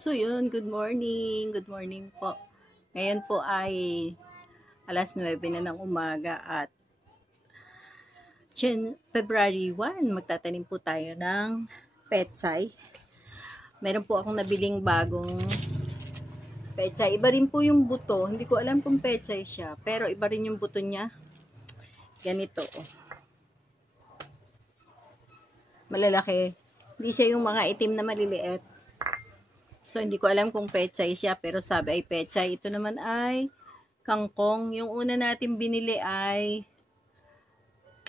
So yun, good morning. Good morning po. Ngayon po ay alas 9 na ng umaga at February 1, magtatanim po tayo ng petsay. Meron po akong nabiling bagong petsay. Iba rin po yung buto. Hindi ko alam kung petsay siya, pero iba rin yung buto niya. Ganito. Malalaki. Hindi siya yung mga itim na maliliit. So, hindi ko alam kung petsay siya, pero sabi ay petsay. Ito naman ay kangkong. Yung una natin binili ay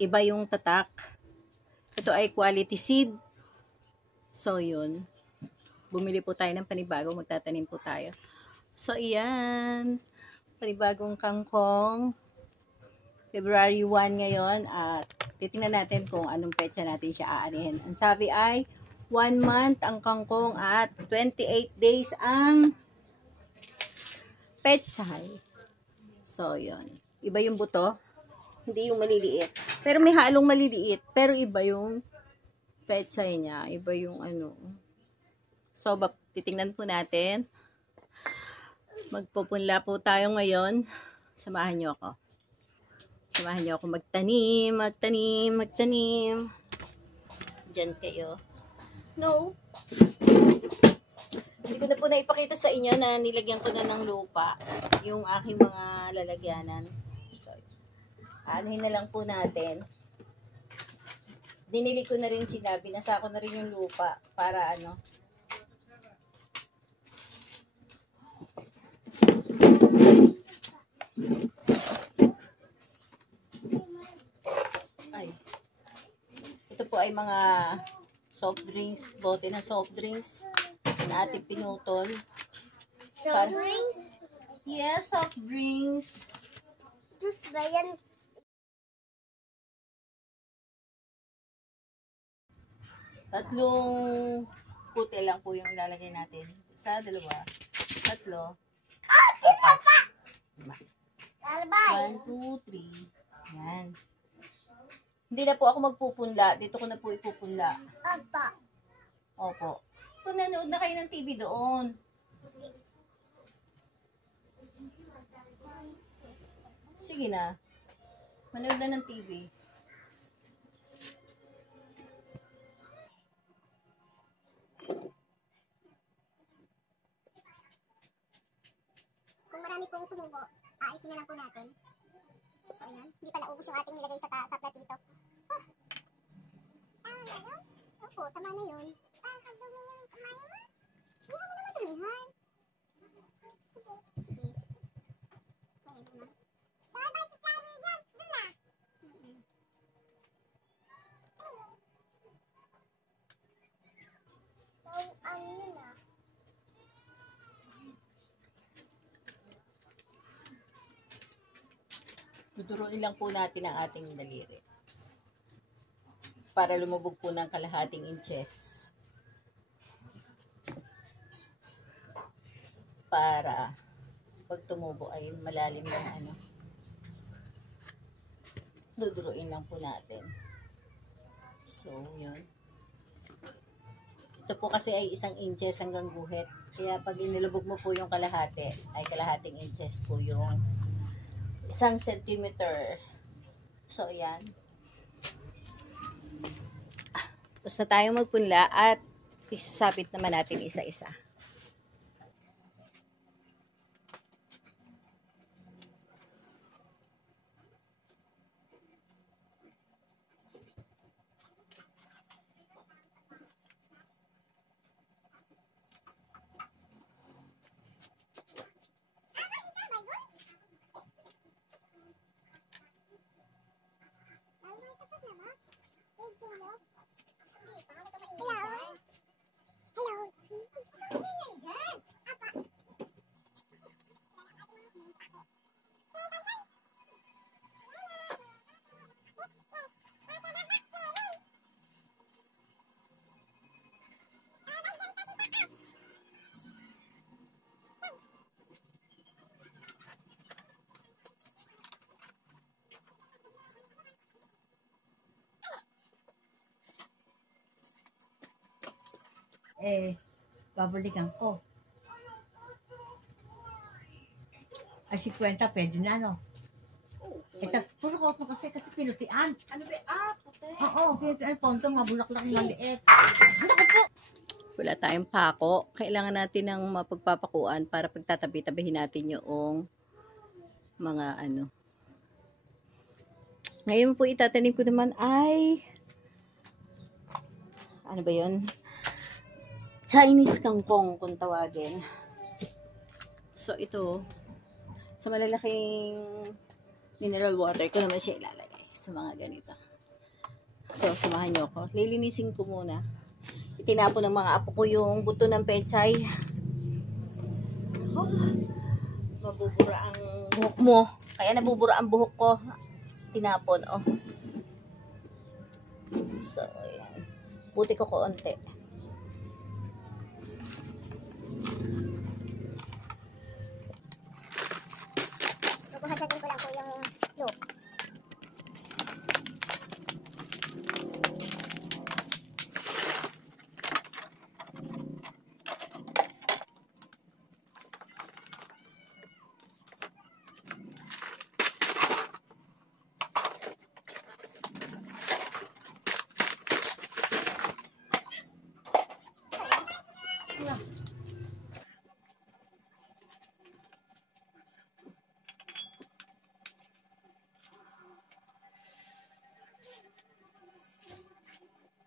iba yung tatak. Ito ay quality seed. So, yun. Bumili po tayo ng panibago. Magtatanim po tayo. So, iyan. Panibagong kangkong. February 1 ngayon. At titingnan natin kung anong petsa natin siya aanihin. Ang sabi ay 1 month ang kangkong at 28 days ang petsay. So, yun. Iba yung buto. Hindi yung maliliit. Pero may halong maliliit. Pero iba yung petsay niya. Iba yung ano. So, titingnan po natin. Magpupunla po tayo ngayon. Samahan niyo ako. Samahan niyo ako magtanim. Diyan kayo. No. Hindi ko na po naipakita sa inyo na nilagyan ko na ng lupa yung aking mga lalagyanan. So, anuhin na lang po natin. Dinili ko na rin sinabi, nasa ko na rin yung lupa para ano. Ay. Ito po ay mga soft drinks, bote ng soft drinks na ating pinutol. Soft drinks? Yes, soft drinks. Juice ba yan? Tatlong puti lang po yung ilalagay natin. Isa, dalawa, tatlo, Papa! lima. Albay! 1, 2, 3. Yan. Hindi na po ako magpupunla. Dito ko na po ipupunla. Apa. Opo. Kung nanood na kayo ng TV doon. Sige na. Manood na ng TV. Kung marami pong tumubo, aalisin na lang po natin. So, ayan. Hindi pa naubos yung ating nilagay sa platito. Oh. Tama na yun? Opo, tama na yun. Dumi yung kamay mo. Hindi mo naman dumihan. Sige, sige. Ayan mo na. Tama si Claro dyan. Doon na. Ano na? Tuturuin lang po natin ang ating daliri. Para lumubog po ng kalahating inches. Para pag tumubo ay malalim ng ano. Duduruin lang po natin. So, yun. Ito po kasi ay 1 inches hanggang guhit. Kaya pag inilubog mo po yung kalahati, ay kalahating inches po yung 1 centimeter. So, yan. Basta tayo magpunla at isasabit naman natin isa-isa. Babalikan ko. Ay, 50, pwede na, no? Ito, puro ko kasi pinutian. Ano ba? Puti. Oo, pinutian, ponto, mabulaklak, maliit. Wala tayong pako. Kailangan natin ng mapagpapakuan para pagtatabi-tabihin natin yung mga ano. Ngayon po itatanim ko naman ay ano ba yun? Chinese kangkong kung tawagin. So ito, sa malalaking mineral water ko naman siya ilalagay sa mga ganito. So samahan niyo ako. Lilinisin ko muna. Itinapon ng mga apo ko yung buto ng pechay. Oh, mabubura ang buhok mo. Kaya nabubura ang buhok ko. Tinapon, oh. So, ayan. Puti ko konti. Bubuhasatin ko lang po yung loop.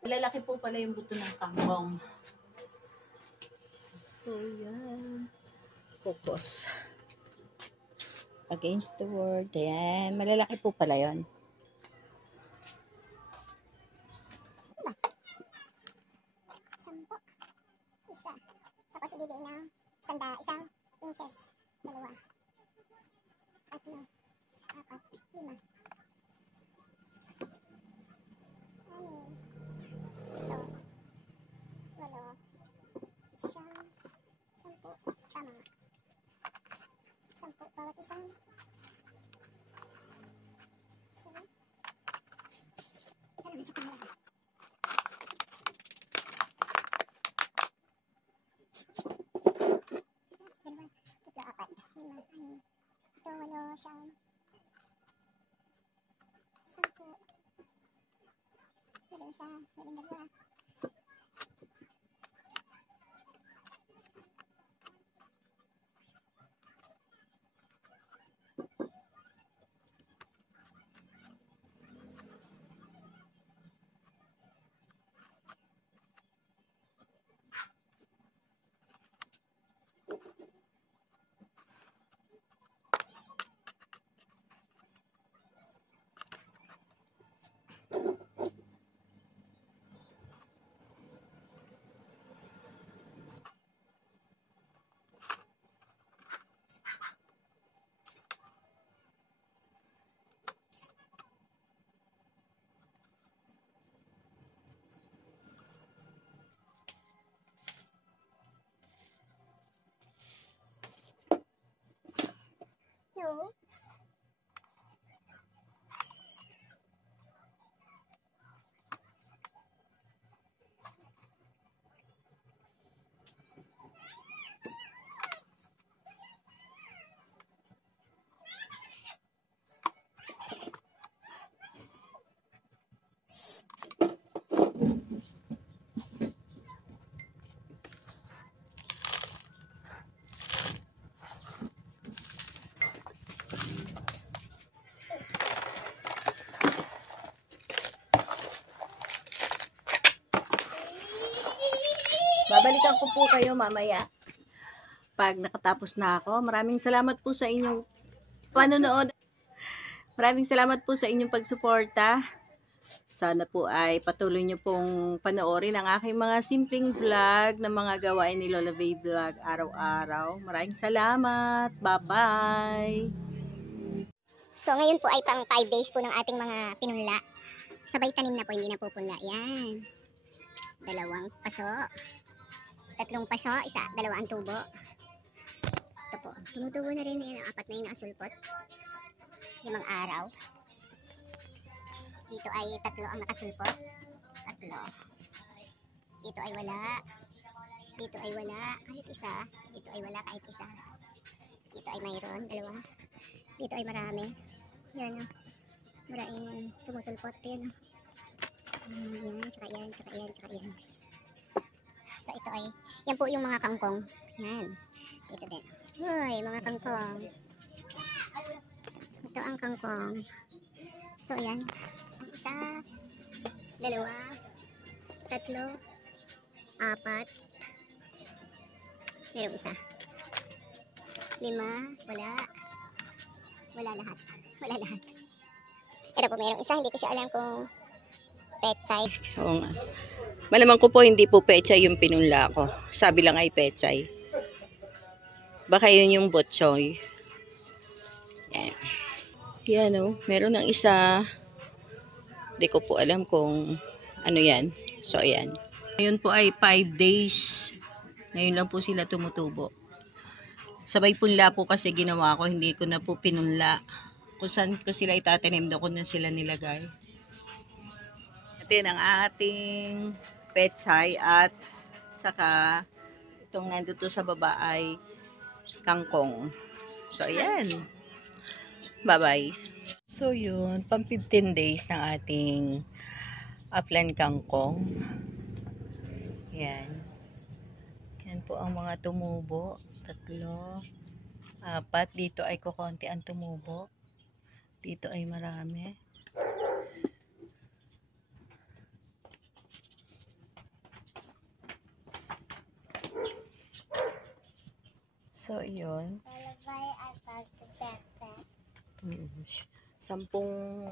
Lalaki po pala yung buto ng kangkong. So, yan. Focus. Against the word. Ayan. Malalaki po pala yun. Sampo. Isa. Tapos ibibiin ng isang inches. Dalawa. Tatlo. Apat. Lima. Anim. Ito. Walo. Siyam. Sampo. Tama. Sampo bawat isang. Sige. Ito naman sa pangalaga. Dalawa. Tatlo. Apat. Lima. Anim. Ito. Walo. Siyam. Sampo. Walo isa. Walo dalawa. No. Babalikan ko po kayo mamaya pag nakatapos na ako. Maraming salamat po sa inyong panonood. Maraming salamat po sa inyong pagsuporta. Sana po ay patuloy nyo pong panoorin ang aking mga simpleng vlog na mga gawain ni Lola Bay Vlog araw-araw. Maraming salamat. Bye-bye! So, ngayon po ay pang 5 days po ng ating mga pinunla. Sabay tanim na po, hindi na pupunla. Yan. 2 paso. 3 paso. Dalawa ang tubo. Ito po. Tumutubo na rin. Yan, 4 na yun ang sulpot. 5 araw. Dito ay 3 ang nakasulpot. 3. Dito ay wala. Dito ay wala. Kahit isa. Dito ay wala kahit isa. Dito ay mayroon, dalawa. Dito ay marami. Yan, oh. Maraming sumusulpot. Yan, oh. Yan, tsaka yan, tsaka yan, tsaka yan. So, ito ay, yan po yung mga kangkong. Yan. Dito din. Uy, mga kangkong. Ito ang kangkong. So, yan. Isa, dalawa, tatlo, apat. Merong isa. 5, wala. Wala lahat. Wala lahat. Ito po, merong isa. Hindi ko siya alam kung petsay. Oo nga. Malamang ko po hindi po pechay yung pinunla ko. Sabi lang ay pechay. Baka yun yung botchoy. Yan. Yan o. Meron ng isa. Hindi ko po alam kung ano yan. So, ayan. Ngayon po ay 5 days. Ngayon lang po sila tumutubo. Sabay punla po kasi ginawa ko. Hindi ko na po pinunla. Kung saan ko sila itatanim, doon ko na sila nilagay. Atin ang ating petsay at saka itong nandito sa baba ay kangkong. So, ayan. Bye-bye. So, yun. Pang 15 days ng ating upland kangkong. Yan. Yan po ang mga tumubo. 3, 4. Dito ay kukonti ang tumubo. Dito ay marami. So, yun. 10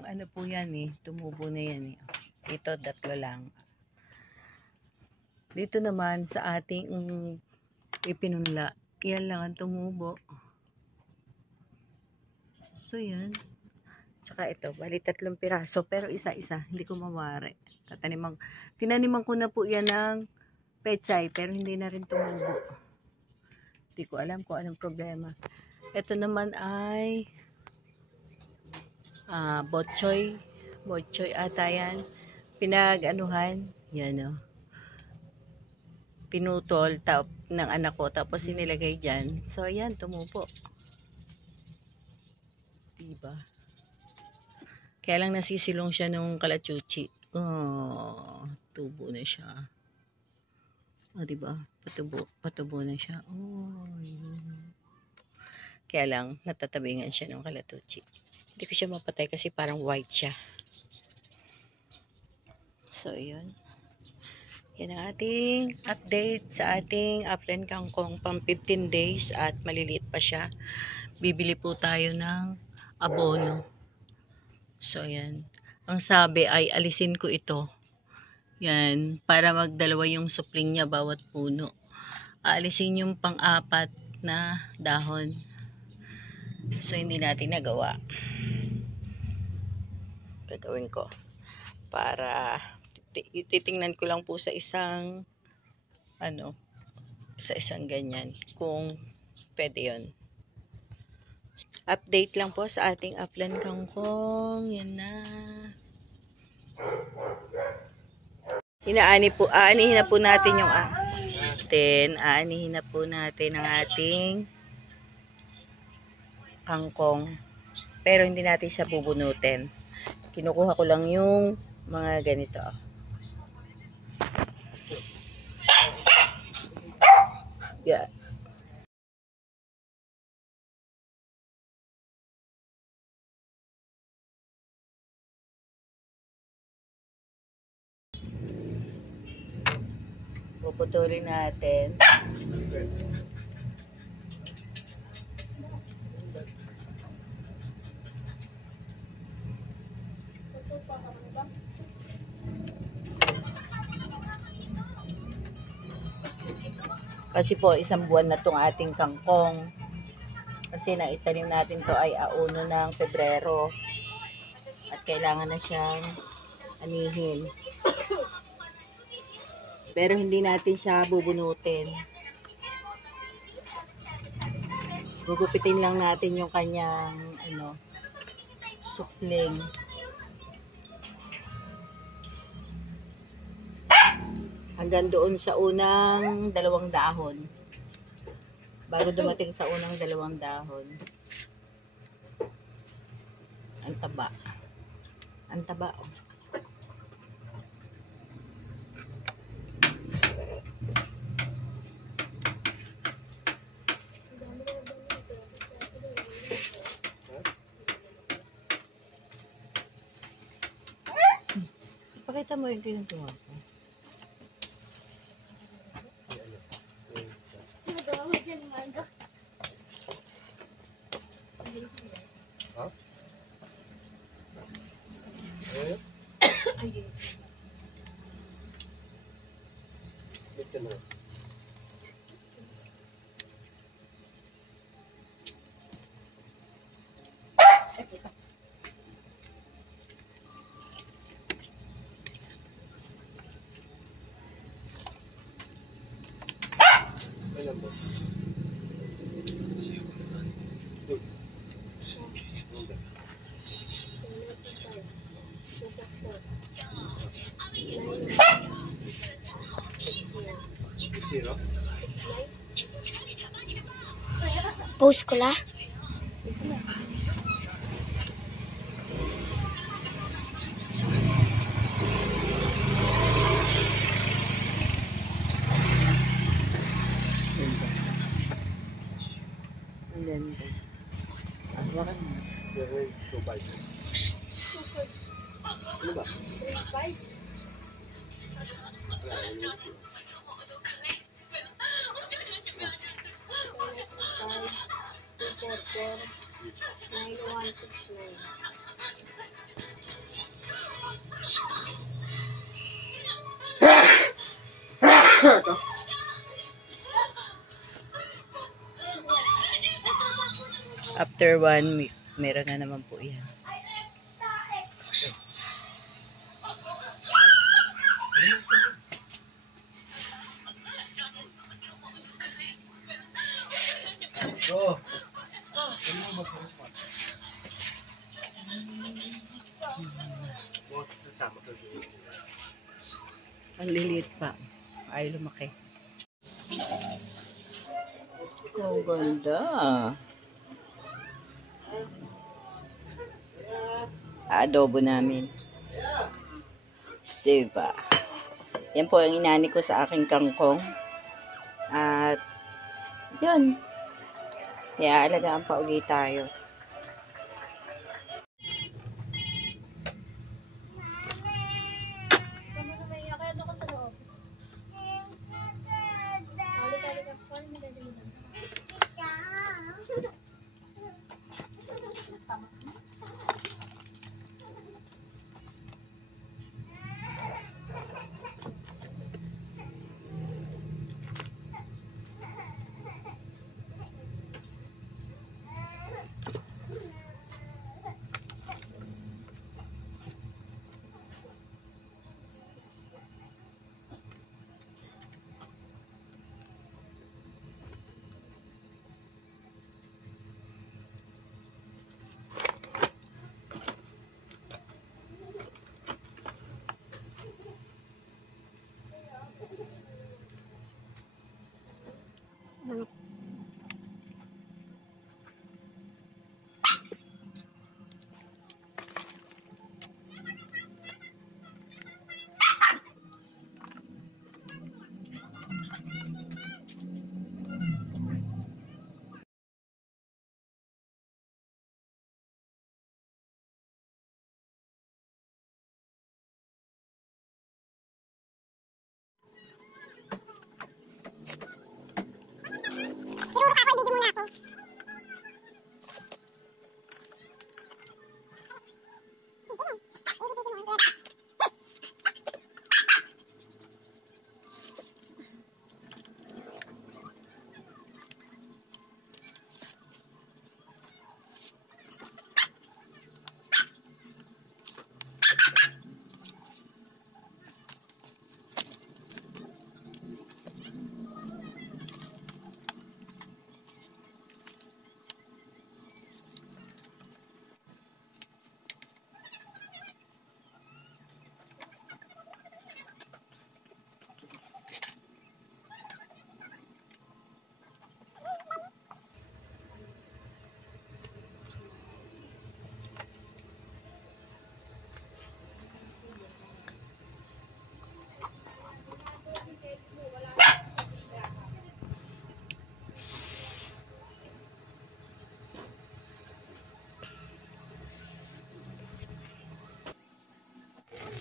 ano po yan eh. Tumubo na yan eh. Dito, 3 lang. Dito naman sa ating ipinunla. Yan lang ang tumubo. So, yan. Tsaka ito. Bali 3 piraso. Pero isa-isa. Hindi ko mawari. Tinaniman ko na po yan ng pechay. Pero hindi na rin tumubo. Hindi ko alam kung anong problema. Ito naman ay botchoy. Botchoy ata yan. Pinag-anuhan. Yan o. Pinutol ng anak ko. Tapos sinilagay dyan. So, yan. Tumubo. Diba? Kaya lang nasisilong siya nung kalachuchi. Oh, tubo na siya. O, diba? Patubo na siya. Oh, yun. Kaya lang, natatabingan siya ng kalatuchi. Hindi ko siya mapatay kasi parang white siya. So, yun. Yan ang ating update sa ating upland kangkong pang 15 days at maliliit pa siya. Bibili po tayo ng abono. So, ayan. Ang sabi ay alisin ko ito. Yan. Para magdalawa yung supling niya bawat puno. Aalisin yung pang-4 na dahon. So, hindi natin nagawa. Gagawin ko. Para titingnan ko lang po sa isang sa isang ganyan. Kung pwede yun. Update lang po sa ating upland kangkong. Yan na. Aanihin na po natin yung aanihin na po natin ang ating kangkong. Pero hindi natin siya bubunutin. Kinukuha ko lang yung mga ganito. Yeah. Puputulin natin. Kasi po, 1 buwan na itong ating kangkong. Kasi naitanim natin to ay auno ng Pebrero. At kailangan na siyang anihin. Pero hindi natin siya bubunutin. Gugupitin lang natin yung kanyang supling. Hanggang doon sa unang 2 dahon. Bago dumating sa unang 2 dahon. Ang taba. Ang taba, oh. Pakita mo yung ginagawa ko. Post ko la. Ang ganda. Hawakan mo. Ano ba? After 1 week, meron na naman po yan. Oo. Ang liliit pa. Ay, lumaki. Ang ganda. Adobo namin. Diba? Yan po ang inani ko sa aking kangkong. At, yun. Kaya alagaan pa ulit tayo.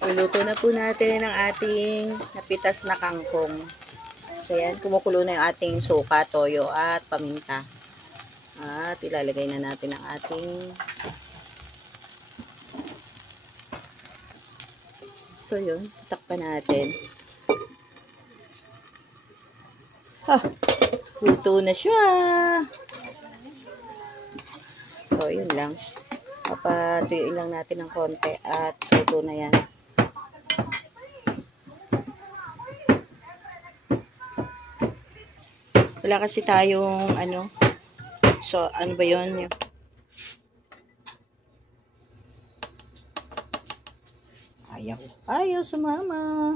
Luluto na po natin ang ating napitas na kangkong. So, yan. Kumukulo na yung ating suka, toyo, at paminta. At ilalagay na natin ang ating so, yun. Takpan natin. Luto na siya. So, yun lang. Papatuyuin lang natin ng konti at luto na yan. Wala kasi tayong so, ano ba yun? Ayaw sumama.